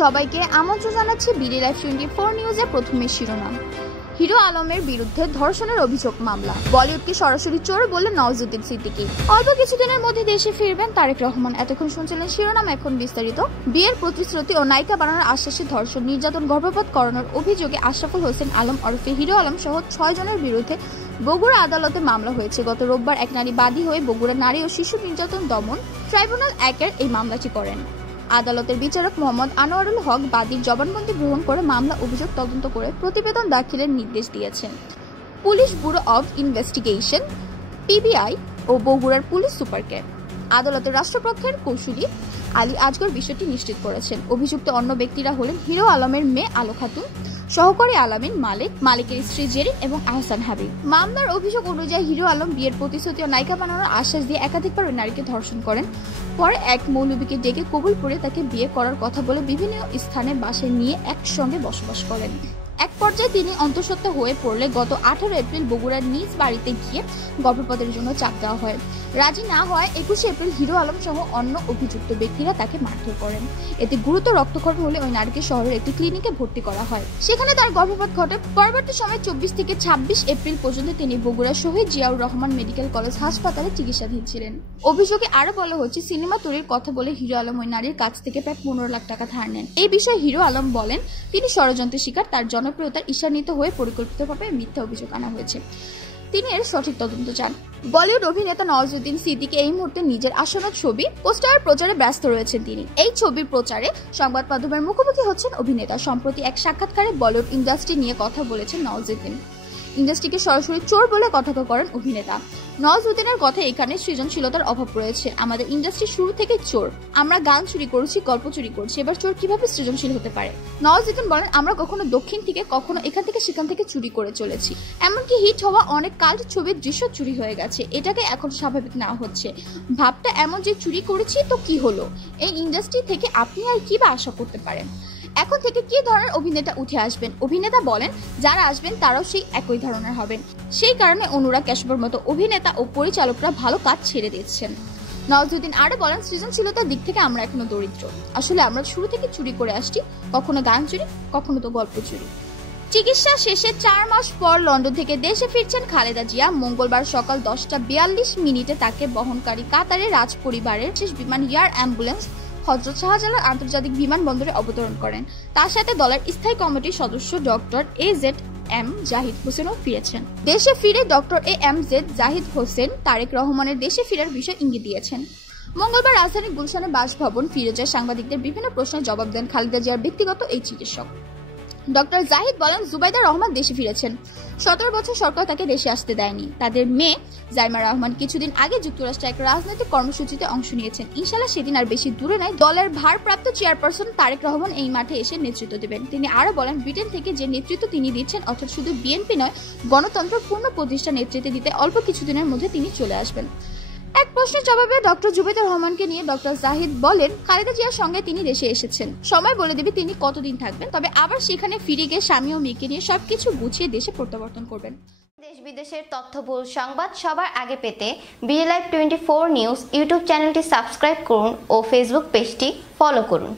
সবাইকে আমন্ত্রণ জানাচ্ছি বিডি লাইভ 24 নিউজের প্রথমে শিরোনাম। হিরো আলমের বিরুদ্ধে ধর্ষণের অভিযোগ মামলা। বলিউডকে সরাসরি চোর বলে নওয়াজুদ্দিন সিদ্দিকী। অল্প কিছুদিনের মধ্যে দেশে ফিরবেন তারেক রহমান। এতক্ষণ শুনছিলেন শিরোনাম, এখন বিস্তারিত। বিয়ের প্রতিশ্রুতি ও নায়িকা বানানোর আশ্বাসে ধর্ষণ, নির্যাতন, গর্ভপাত করানোর অভিযোগে আশরাফুল হোসেন আলম ওরফে হিরো আলম সহ 6 জনের বিরুদ্ধে বগুড়া আদালতে মামলা হয়েছে। গত রোববার এক নারী বাদী হয়ে বগুড়া নারী ও শিশু নির্যাতন দমন ট্রাইব্যুনাল 1-এর এই মামলাটি করেন। আদালতের বিচারক মোহাম্মদ আনোয়ারুল হক বাদীর জবানবন্দি গ্রহণ করে মামলা অভিযোগ তদন্ত করে প্রতিবেদন দাখিলের নির্দেশ দিয়েছেন। Police bureau of investigation PBI ও বগুড়ার পুলিশ সুপারকে আদালতের রাষ্ট্রপক্ষের কৌশলী আলী আজগর বিষয়টি নিশ্চিত করেছেন। অভিযুক্ত অন্য ব্যক্তিরা হলেন হিরো আলমের মেয়ে আলো খাতুন, সহকারী আলামিন মালিক, মালিকের স্ত্রী জেরিন এবং আহসান হাবিব। মামলার অভিযোগ অনুযায়ী হিরো আলম বিয়ের প্রতিশ্রুতি ও নায়িকা বানানোর আশ্বাস দিয়ে একাধিকবার ওই নারীকে ধর্ষণ করেন। পরে এক মৌলবীকে ডেকে কবুলপুরে তাকে বিয়ে করার কথা বলে বিভিন্ন স্থানে বাসায় নিয়ে একসঙ্গে বসবাস করেন। এক পর্যায়ে তিনি অন্তঃসত্ত্বা হয়ে পড়লে গত 18 এপ্রিল বগুড়ার নিজ বাড়িতে গিয়ে গর্ভপাতের জন্য চাপ দেওয়া হয়। রাজি না হওয়ায় 21 এপ্রিল হিরো আলম সহ অন্য অভিযুক্ত ব্যক্তিরা তাকে মারধর করেন। এতে গুরুতর রক্তক্ষরণ হলে ওই নারীকে শহরের একটি ক্লিনিকে ভর্তি করা হয়। সেখানে তার গর্ভপাত ঘটে। পরবর্তী সময় 24 থেকে 26 এপ্রিল পর্যন্ত তিনি বগুড়া শহীদ জিয়াউর রহমান মেডিকেল কলেজ হাসপাতালে চিকিৎসাধীন ছিলেন। অভিযোগে আরো বলা হচ্ছে, সিনেমা তৈরির কথা বলে হিরো আলম ওই নারীর কাছ থেকে প্রায় 15 লাখ টাকা ধার নেন। এই বিষয়ে হিরো আলম বলেন, তিনি ষড়যন্ত্রের শিকার, তার জনপ্রিয়তার ঈর্ষান্বিত হয়ে পরিকল্পিতভাবে মিথ্যা অভিযোগ আনা হয়েছে। তিনি এর সঠিক তদন্ত চান। বলিউড অভিনেতা নওয়াজুদ্দিন সিদ্দিকী এই মুহূর্তে নিজের আসন্ন ছবি পোস্টার প্রচারে ব্যস্ত রয়েছেন। তিনি এই ছবির প্রচারে সংবাদ মাধ্যমের মুখোমুখি হচ্ছেন অভিনেতা। সম্প্রতি এক সাক্ষাৎকারে বলিউড ইন্ডাস্ট্রি নিয়ে কথা বলেছেন নওয়াজুদ্দিন। ইন্ডাস্ট্রিকে সরাসরি চোর বলে কটাক্ষ করেন অভিনেতা। নওয়াজুদ্দিনের কথা, এখানে সৃজনশীলতার অভাব রয়েছে। আমাদের ইন্ডাস্ট্রি শুরু থেকে চোর। আমরা গান চুরি করছি, গল্প চুরি করছি, এবার চোর কিভাবে সৃজনশীল হতে পারে? নওয়াজুদ্দিন বলেন, আমরা কখনো দক্ষিণ থেকে, কখনো এখান থেকে সেখান থেকে চুরি করে চলেছি। এমনকি হিট হওয়া অনেক কাল্ট ছবির দৃশ্য চুরি হয়ে গেছে। এটাকে এখন স্বাভাবিক না হচ্ছে। ভাবটা এমন যে চুরি করেছি তো কি হলো? এই ইন্ডাস্ট্রি থেকে আপনি আর কি বা আশা করতে পারেন? এখন থেকে কি ধরনের অভিনেতা উঠে আসবেন? অভিনেতা বলেন, যারা আসবেন তারাও সেই একই ধরনের হবেন। সেই কারণে অনুরাগ কাশ্যপের মতো অভিনেতা ও পরিচালকরা ভালো কাজ ছেড়ে দিচ্ছেন। নওয়াজুদ্দিন আরো বলেন, সৃজনশীলতার দিক থেকে আমরা এখনো দরিদ্র। আসলে আমরা শুরু থেকে চুরি করে আসছি, কখনো গান চুরি, কখনো তো গল্প চুরি। চিকিৎসা শেষে 4 মাস পর লন্ডন থেকে দেশে ফিরছেন খালেদা জিয়া। মঙ্গলবার সকাল 10:42 তাকে বহনকারী কাতারের রাজপরিবারের শেষ বিমান এয়ার অ্যাম্বুলেন্স হযরত শাহজালাল আন্তর্জাতিক বিমানবন্দরে অবতরণ করেন। তার সাথে দলের স্থায়ী কমিটির সদস্য ডক্টর AZM জাহিদ হোসেনও ফিরেছেন। দেশে ফিরে ডক্টর AMZ জাহিদ হোসেন তারেক রহমানের দেশে ফেরার বিষয়ে ইঙ্গিত দিয়েছেন। মঙ্গলবার রাজধানীর গুলশানের বাসভবন ফিরোজায় সাংবাদিকদের বিভিন্ন প্রশ্নের জবাব দেন খালেদা জিয়ার ব্যক্তিগত এই চিকিৎসক। ডক্টর জাহিদ বলেন, জুবাইদা রহমান দেশে ফিরেছেন। 17 বছর সরকার তাকে দেশে আসতে দেয়নি। তাদের মেয়ে জাইমা রহমান কিছুদিন আগে যুক্তরাষ্ট্রে এক রাজনৈতিক কর্মসূচিতে অংশ নিয়েছেন। ইনশাআল্লাহ সেদিন আর বেশি দূরে নয়, দলের ভারপ্রাপ্ত চেয়ারপারসন তারেক রহমান এই মাঠে এসে নেতৃত্ব দেবেন। তিনি আরো বলেন, ব্রিটেন থেকে যে নেতৃত্ব তিনি দিচ্ছেন, অর্থাৎ শুধু বিএনপি নয়, গণতন্ত্র পূর্ণ প্রতিষ্ঠা নেতৃত্বে দিতে অল্প কিছুদিনের মধ্যে তিনি চলে আসবেন। এক প্রশ্নের জবাবে ডক্টর জুবাইদা রহমানকে নিয়ে ডক্টর জাহিদ বলেন, খালেদা জিয়ার সঙ্গে তিনি দেশে এসেছেন। সময় বলে দেবে তিনি কতদিন থাকবেন, তবে আবার সেখানে ফিরে গিয়ে স্বামী ও মেয়েকে নিয়ে সবকিছু গুছিয়ে দেশে প্রত্যাবর্তন করবেন। দেশ বিদেশের তথ্যবহুল সংবাদ সবার আগে পেতে বিডি লাইভ 24 নিউজ ইউটিউব চ্যানেলটি সাবস্ক্রাইব করুন ও ফেসবুক পেজটি ফলো করুন।